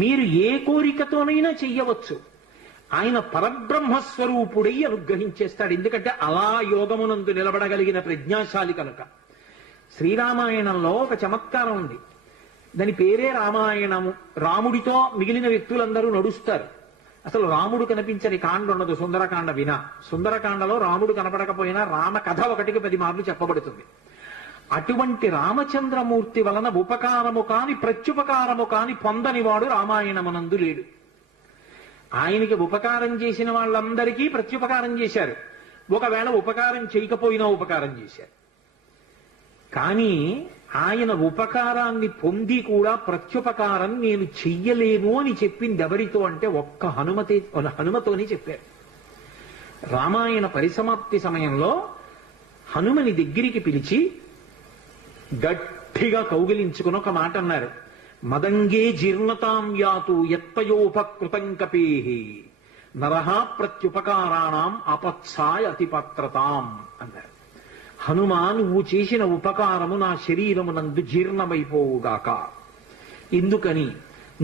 మీరు ఏ కోరికతోనైనా చెయ్యవచ్చు. ఆయన పరబ్రహ్మస్వరూపుడై అనుగ్రహించేస్తాడు. ఎందుకంటే అలా యోగమునందు నిలబడగలిగిన ప్రజ్ఞాశాలి కనుక. శ్రీరామాయణంలో ఒక చమత్కారం ఉంది. దాని పేరే రామాయణము. రాముడితో మిగిలిన వ్యక్తులందరూ నడుస్తారు. అసలు రాముడు కనిపించని కాండ ఉండదు సుందరకాండ వినా. సుందరకాండలో రాముడు కనపడకపోయినా రామ కథ 1కి 10 మార్లు చెప్పబడుతుంది. అటువంటి రామచంద్రమూర్తి వలన ఉపకారము కాని ప్రత్యుపకారము కాని పొందనివాడు రామాయణమునందు లేడు. ఆయనకి ఉపకారం చేసిన వాళ్ళందరికీ ప్రత్యుపకారం చేశారు. ఒకవేళ ఉపకారం చేయకపోయినా ఉపకారం చేశారు. కానీ ఆయన ఉపకారాన్ని పొంది కూడా ప్రత్యుపకారం నేను చెయ్యలేను అని చెప్పింది ఎవరితో అంటే ఒక్క హనుమతోనే చెప్పారు. రామాయణ పరిసమాప్తి సమయంలో హనుమని దగ్గరికి పిలిచి గట్టిగా కౌగిలించుకుని ఒక మాట అన్నారు. మదంగే జీర్ణతాం యాతు యత్పయోపకృతం కపేహి నరహ ప్రత్యుపకారాణం అపత్సాయ అతిపత్రతాం అన్నారు. హనుమా, నువ్వు చేసిన ఉపకారము నా శరీరమునందు జీర్ణమైపోవుగాక. ఎందుకని?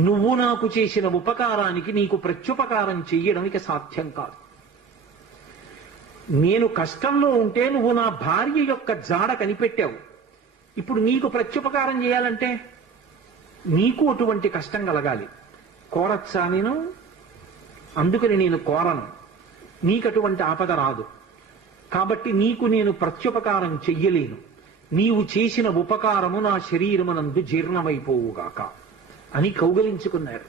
నువ్వు నాకు చేసిన ఉపకారానికి నీకు ప్రత్యుపకారం చెయ్యడానికి సాధ్యం కాదు. నేను కష్టంలో ఉంటే నువ్వు నా భార్య యొక్క జాడ కనిపెట్టావు. ఇప్పుడు నీకు ప్రత్యుపకారం చేయాలంటే నీకు అటువంటి కష్టం కలగాలి. కోరచ్చా నేను? అందుకని నేను కోరను. నీకటువంటి ఆపద రాదు. కాబట్టి నీకు నేను ప్రత్యుపకారం చెయ్యలేను. నీవు చేసిన ఉపకారము నా శరీరమునందు జీర్ణమైపోవుగాక అని కౌగలించుకున్నారు.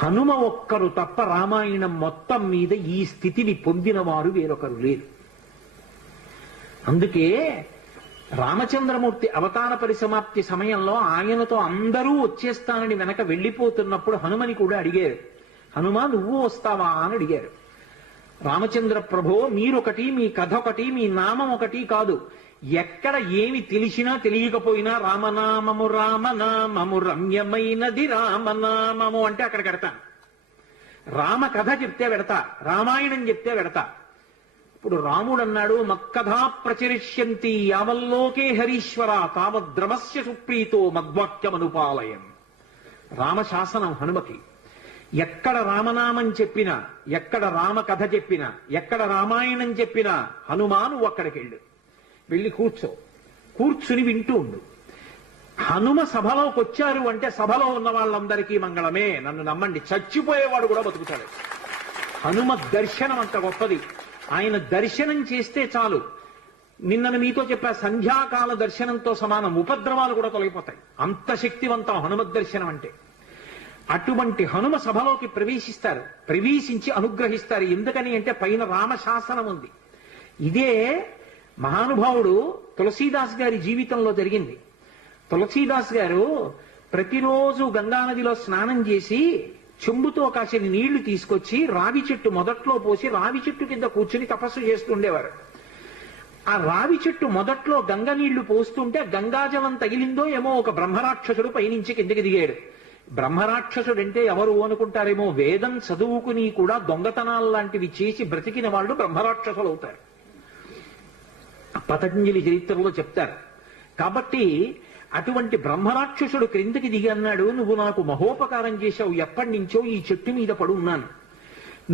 హనుమ ఒక్కరు తప్ప రామాయణం మొత్తం మీద ఈ స్థితిని పొందిన వారు వేరొకరు లేరు. అందుకే రామచంద్రమూర్తి అవతార పరిసమాప్తి సమయంలో ఆయనతో అందరూ వచ్చేస్తానని వెనక వెళ్ళిపోతున్నప్పుడు హనుమని కూడా అడిగారు. హనుమా, నువ్వు వస్తావా అని అడిగారు. రామచంద్ర ప్రభో, మీరొకటి, మీ కథ ఒకటి, మీ నామం ఒకటి కాదు. ఎక్కడ ఏమి తెలిసినా తెలియకపోయినా రామనామము రామనామము రమ్యమైనది రామనామము అంటే అక్కడ పెడతాను. రామ కథ చెప్తే పెడతా, రామాయణం చెప్తే పెడతా. ఇప్పుడు రాముడు అన్నాడు, మక్కథా ప్రచరిష్యంతి యావల్లోకే హరీశ్వర తావద్రమస్య సుప్రీతో మద్వాక్యమనుపాలయం. రామశాసనం హనుమకి. ఎక్కడ రామనామం చెప్పినా, ఎక్కడ రామ కథ చెప్పినా, ఎక్కడ రామాయణం చెప్పినా హనుమా నువ్వు అక్కడికి వెళ్ళి కూర్చుని వింటూ ఉండు. హనుమ సభలోకి వచ్చారు అంటే సభలో ఉన్న వాళ్ళందరికీ మంగళమే. నన్ను నమ్మండి, చచ్చిపోయేవాడు కూడా బతుకుతాడు. హనుమ దర్శనం అంత గొప్పది. ఆయన దర్శనం చేస్తే చాలు. నిన్నను మీతో చెప్పా, సంధ్యాకాల దర్శనంతో సమానం. ఉపద్రవాలు కూడా తొలగిపోతాయి. అంత శక్తివంతం హనుమద్ దర్శనం అంటే. అటువంటి హనుమ సభలోకి ప్రవేశిస్తారు. ప్రవేశించి అనుగ్రహిస్తారు. ఎందుకని అంటే పైన రామశాసనం ఉంది. ఇదే మహానుభావుడు తులసీదాస్ గారి జీవితంలో జరిగింది. తులసీదాస్ గారు ప్రతిరోజు గంగానదిలో స్నానం చేసి చెంబుతో కాసిన నీళ్లు తీసుకొచ్చి రావి చెట్టు మొదట్లో పోసి రావి చెట్టు కింద కూర్చుని తపస్సు చేస్తుండేవారు. ఆ రావి చెట్టు మొదట్లో గంగ నీళ్లు పోస్తుంటే గంగాజలం తగిలిందో ఏమో ఒక బ్రహ్మరాక్షసుడు పైనుంచి కిందకి దిగాడు. బ్రహ్మరాక్షసుడంటే ఎవరు అనుకుంటారేమో, వేదం చదువుకుని కూడా దొంగతనాలు లాంటివి చేసి బ్రతికిన వాళ్ళు బ్రహ్మరాక్షసులు అవుతారు. పతంజలి చరిత్రలో చెప్తారు. కాబట్టి అటువంటి బ్రహ్మరాక్షసుడు క్రిందకి దిగి అన్నాడు, నువ్వు నాకు మహోపకారం చేశావు. ఎప్పటి నుంచో ఈ చెట్టు మీద పడి ఉన్నాను.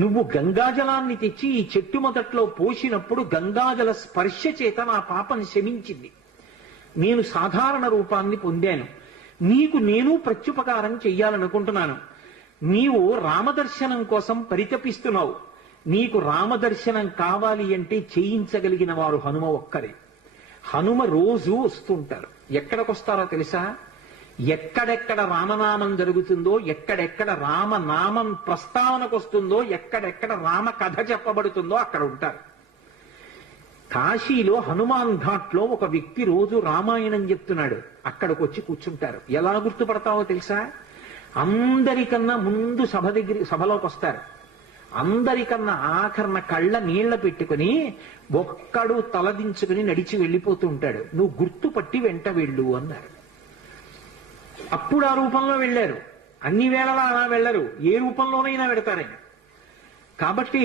నువ్వు గంగాజలాన్ని తెచ్చి ఈ చెట్టు మొదట్లో పోసినప్పుడు గంగాజల స్పర్శ చేత నా పాపం శమించింది. నేను సాధారణ రూపాన్ని పొందాను. నీకు నేను ప్రత్యుపకారం చెయ్యాలనుకుంటున్నాను. నీవు రామదర్శనం కోసం పరితపిస్తున్నావు. నీకు రామదర్శనం కావాలి అంటే చేయించగలిగిన వారు హనుమ ఒక్కరే. హనుమ రోజు వస్తుంటారు. ఎక్కడికొస్తారో తెలుసా? ఎక్కడెక్కడ రామనామం జరుగుతుందో, ఎక్కడెక్కడ రామనామం ప్రస్తావనకు వస్తుందో, ఎక్కడెక్కడ రామ కథ చెప్పబడుతుందో అక్కడ ఉంటారు. కాశీలో హనుమాన్ ఘాట్ లో ఒక వ్యక్తి రోజు రామాయణం చెప్తున్నాడు. అక్కడికి వచ్చి కూర్చుంటారు. ఎలా గుర్తుపడతావో తెలుసా? అందరికన్నా ముందు సభలోకి వస్తారు. అందరికన్నా ఆఖరణ కళ్ళ నీళ్ల పెట్టుకుని ఒక్కడు తలదించుకుని నడిచి వెళ్ళిపోతూ ఉంటాడు. నువ్వు గుర్తుపట్టి వెంట వెళ్ళు అన్నారు. అప్పుడు ఆ రూపంలో వెళ్ళారు. అన్ని వేళలా అలా వెళ్ళరు, ఏ రూపంలోనైనా వెడతారని. కాబట్టి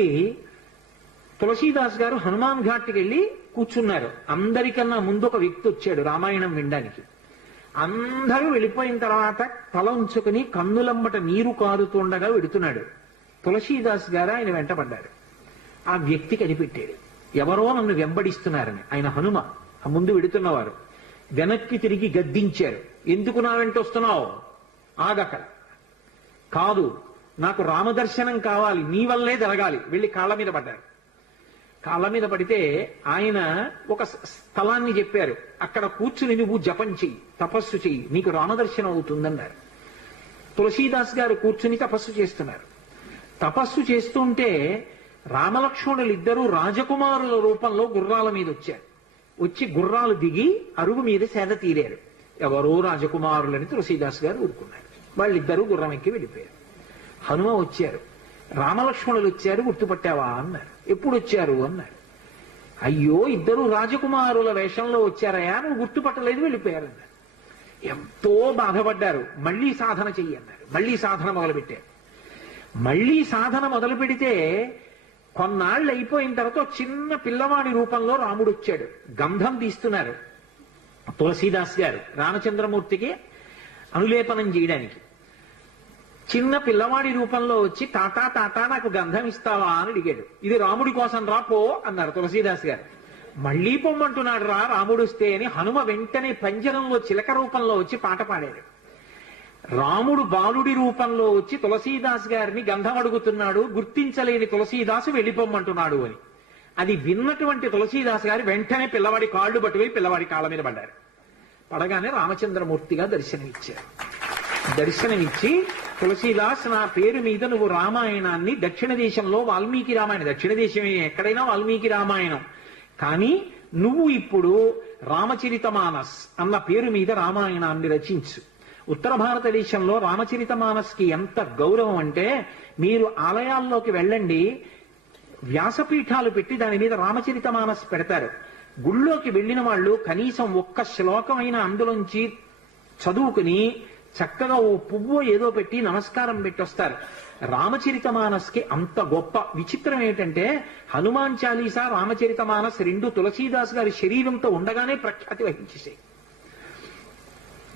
తులసీదాస్ గారు హనుమాన్ ఘాట్కి వెళ్ళి కూర్చున్నారు. అందరికన్నా ముందు ఒక వ్యక్తి వచ్చాడు రామాయణం వినడానికి. అందరూ వెళ్ళిపోయిన తర్వాత తల ఉంచుకుని కన్నులమ్మట నీరు కారుతుండగా వెడుతున్నాడు. తులసీదాస్ గారు ఆయన వెంటపడ్డారు. ఆ వ్యక్తి కనిపెట్టాడు, ఎవరో నన్ను వెంబడిస్తున్నారని. ఆయన హనుమ, ఆ ముందు వెడుతున్నవారు. వెనక్కి తిరిగి గద్దించారు, ఎందుకు నా వెంట వస్తున్నావు, ఆగక్కడ. కాదు, నాకు రామదర్శనం కావాలి, నీ వల్లే జరగాలి. వెళ్ళి కాళ్ళ మీద పడ్డారు. కాళ్ళ మీద పడితే ఆయన ఒక స్థలాన్ని చెప్పారు, అక్కడ కూర్చుని నువ్వు జపం చెయ్యి, తపస్సు చెయ్యి, నీకు రామదర్శనం అవుతుందన్నారు. తులసీదాస్ గారు కూర్చుని తపస్సు చేస్తున్నారు. తపస్సు చేస్తుంటే రామలక్ష్మణులు ఇద్దరూ రాజకుమారుల రూపంలో గుర్రాల మీద వచ్చారు. వచ్చి గుర్రాలు దిగి అరుగు మీద సేద తీరారు. ఎవరో రాజకుమారులని తులసీదాస్ గారు ఊరుకున్నారు. వాళ్ళిద్దరూ గుర్రం ఎక్కి వెళ్ళిపోయారు. హనుమ వచ్చారు, రామలక్ష్మణులు వచ్చారు, గుర్తుపట్టావా అన్నారు. ఎప్పుడు వచ్చారు అన్నారు. అయ్యో, ఇద్దరు రాజకుమారుల వేషంలో వచ్చారయా, నువ్వు గుర్తుపట్టలేదు, వెళ్ళిపోయారన్నారు. ఎంతో బాధపడ్డారు. మళ్లీ సాధన చెయ్యి అన్నారు. మళ్లీ సాధన మొదలుపెట్టారు. మళ్లీ సాధన మొదలు పెడితే కొన్నాళ్ళు అయిపోయిన తర్వాత చిన్న పిల్లవాడి రూపంలో రాముడు వచ్చాడు. గంధం తీస్తున్నారు తులసీదాస్ గారు రామచంద్రమూర్తికి అనులేపనం చేయడానికి. చిన్న పిల్లవాడి రూపంలో వచ్చి తాతా తాతా నాకు గంధం ఇస్తావా అని అడిగాడు. ఇది రాముడి కోసం రా పో అన్నారు తులసీదాస్ గారు. మళ్లీ పొమ్మంటున్నాడు రా రాముడు వస్తే అని హనుమ వెంటనే పంజరంలో చిలక రూపంలో వచ్చి పాట పాడాడు. రాముడు బాలుడి రూపంలో వచ్చి తులసీదాస్ గారిని గంధం అడుగుతున్నాడు, గుర్తించలేని తులసీదాసు వెళ్ళిపోమ్మంటున్నాడు అని. అది విన్నటువంటి తులసీదాస్ గారు వెంటనే పిల్లవాడి కాళ్ళు పట్టుకుని పిల్లవాడి కాళ్ళ మీద పడ్డారు. పడగానే రామచంద్రమూర్తిగా దర్శనమిచ్చారు. దర్శనమిచ్చి, తులసీదాస్, నా పేరు మీద నువ్వు రామాయణాన్ని, దక్షిణ దేశంలో వాల్మీకి రామాయణం, దక్షిణ దేశమే ఎక్కడైనా వాల్మీకి రామాయణం, కానీ నువ్వు ఇప్పుడు రామచరితమానస్ అన్న పేరు మీద రామాయణాన్ని రచించు. ఉత్తర భారతదేశంలో రామచరితమానస్కి ఎంత గౌరవం అంటే, మీరు ఆలయాల్లోకి వెళ్ళండి, వ్యాసపీఠాలు పెట్టి దాని మీద రామచరితమానస్ పెడతారు. గుళ్ళోకి వెళ్ళిన వాళ్ళు కనీసం ఒక్క శ్లోకమైన అందులోంచి చదువుకుని చక్కగా ఓ పువ్వు ఏదో పెట్టి నమస్కారం పెట్టొస్తారు. రామచరితమానస్కి అంత గొప్ప. విచిత్రం ఏంటంటే హనుమాన్ చాలీసా, రామచరితమానస్ రెండు తులసీదాస్ గారి శరీరంతో ఉండగానే ప్రఖ్యాతి వహించేసాయి.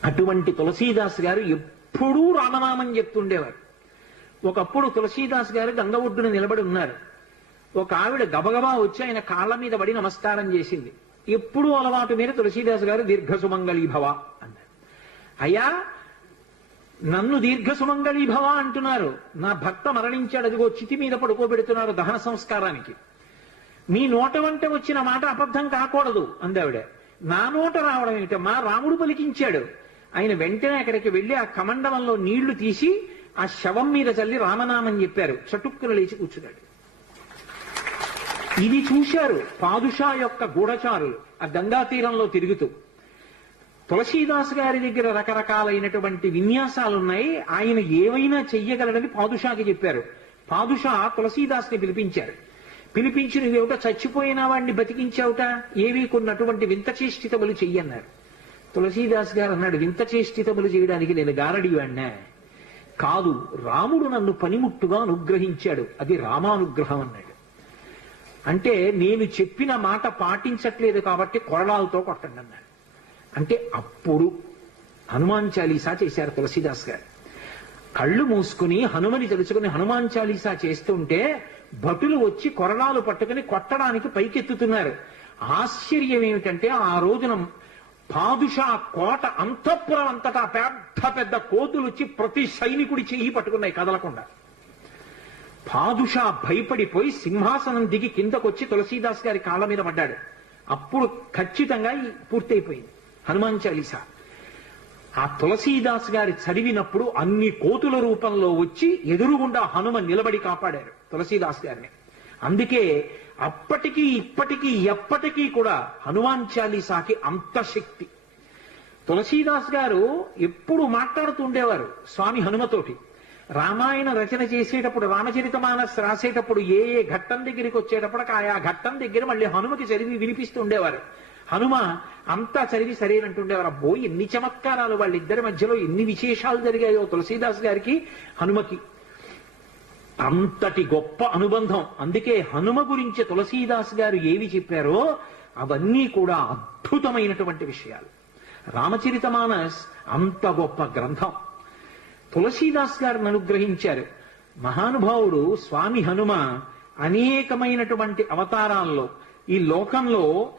అటువంటి తులసీదాస్ గారు ఎప్పుడూ రామనామం చెప్తుండేవారు. ఒకప్పుడు తులసీదాస్ గారు గంగ ఒడ్డున నిలబడి ఉన్నారు. ఒక ఆవిడ గబగబా వచ్చి ఆయన కాళ్ళ మీద పడి నమస్కారం చేసింది. ఎప్పుడూ అలవాటు మీద తులసీదాస్ గారు దీర్ఘసుమంగళీభవ అన్నారు. అయ్యా, నన్ను దీర్ఘసుమంగళీభవ అంటున్నారు, నా భర్త మరణించాడు, అదిగో చితి మీద పడుకోబెడుతున్నారు దహన సంస్కారానికి, మీ నోట వంట వచ్చిన మాట అబద్ధం కాకూడదు అందావిడ. నా నోట రావడం ఏమిటమ్మా, రాముడు పలికించాడు. ఆయన వెంటనే అక్కడికి వెళ్లి ఆ కమండలంలో నీళ్లు తీసి ఆ శవం మీద చల్లి రామనామం చెప్పారు. చటుక్కున లేచి కూర్చున్నాడు. ఇది చూశారు పాదుషా యొక్క గూఢచారులు ఆ గంగా తీరంలో తిరుగుతూ. తులసీదాస్ గారి దగ్గర రకరకాలైనటువంటి విన్యాసాలున్నాయి, ఆయన ఏమైనా చెయ్యగలడని పాదుషాకి చెప్పారు. పాదుషా తులసీదాస్ ని పిలిపించారు. పిలిపించి, నువ్వేమిటో చచ్చిపోయిన వాడిని బతికించావుట, ఏవి కొన్నటువంటి వింత చేష్టితములు చెయ్యన్నారు. తులసీదాస్ గారు అన్నాడు, వింత చేష్టితములు చేయడానికి నేను గారడీవాణ్ణా? కాదు, రాముడు నన్ను పనిముట్టుగా అనుగ్రహించాడు, అది రామానుగ్రహం అన్నాడు. అంటే నేను చెప్పిన మాట పాటించట్లేదు కాబట్టి కొరడాలతో కొట్టండి అన్నాడు. అంటే అప్పుడు హనుమాన్ చాలీసా చేశారు తులసీదాస్ గారు. కళ్ళు మూసుకుని హనుమని తెలుసుకుని హనుమాన్ చాలీసా చేస్తుంటే భటులు వచ్చి కొరడాలు పట్టుకుని కొట్టడానికి పైకెత్తుతున్నారు. ఆశ్చర్యం ఏమిటంటే ఆ రోజున పాదుషా కోట అంతఃపురం అంతటా పెద్ద పెద్ద కోతులు వచ్చి ప్రతి సైనికుడి చెయ్యి పట్టుకున్నాయి కదలకుండా. పాదుషా భయపడిపోయి సింహాసనం దిగి కిందకొచ్చి తులసీదాస్ గారి కాళ్ళ మీద పడ్డాడు. అప్పుడు ఖచ్చితంగా పూర్తయిపోయింది హనుమాన్ చాలీసా. ఆ తులసీదాస్ గారి చదివినప్పుడు అన్ని కోతుల రూపంలో వచ్చి ఎదురుగుండా హనుమ నిలబడి కాపాడారు తులసీదాస్ గారిని. అందుకే అప్పటికీ ఇప్పటికీ ఎప్పటికీ కూడా హనుమాన్ చాలీసాకి అంత శక్తి. తులసీదాస్ గారు ఎప్పుడు మాట్లాడుతూ ఉండేవారు స్వామి హనుమతోటి. రామాయణ రచన చేసేటప్పుడు, రామచరితమానస్ రాసేటప్పుడు ఏ ఏ ఘట్టం దగ్గరికి వచ్చేటప్పుడు ఆయా ఘట్టం దగ్గర మళ్ళీ హనుమకి చదివి వినిపిస్తూ ఉండేవారు. హనుమ అంతా చదివి సరేనంటుండేవారు. అబ్బో, ఎన్ని చమత్కారాలు, వాళ్ళిద్దరి మధ్యలో ఎన్ని విశేషాలు జరిగాయో తులసీదాస్ గారికి హనుమకి. అంతటి గొప్ప అనుబంధం. అందుకే హనుమ గురించి తులసీదాస్ గారు ఏవి చెప్పారో అవన్నీ కూడా అద్భుతమైనటువంటి విషయాలు. రామచరితమానస్ అంత గొప్ప గ్రంథం. తులసీదాస్ గారిని అనుగ్రహించారు. మహానుభావుడు స్వామి హనుమ అనేకమైనటువంటి అవతారాల్లో ఈ లోకంలో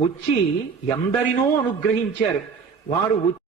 వచ్చి ఎందరినో అనుగ్రహించారు. వారు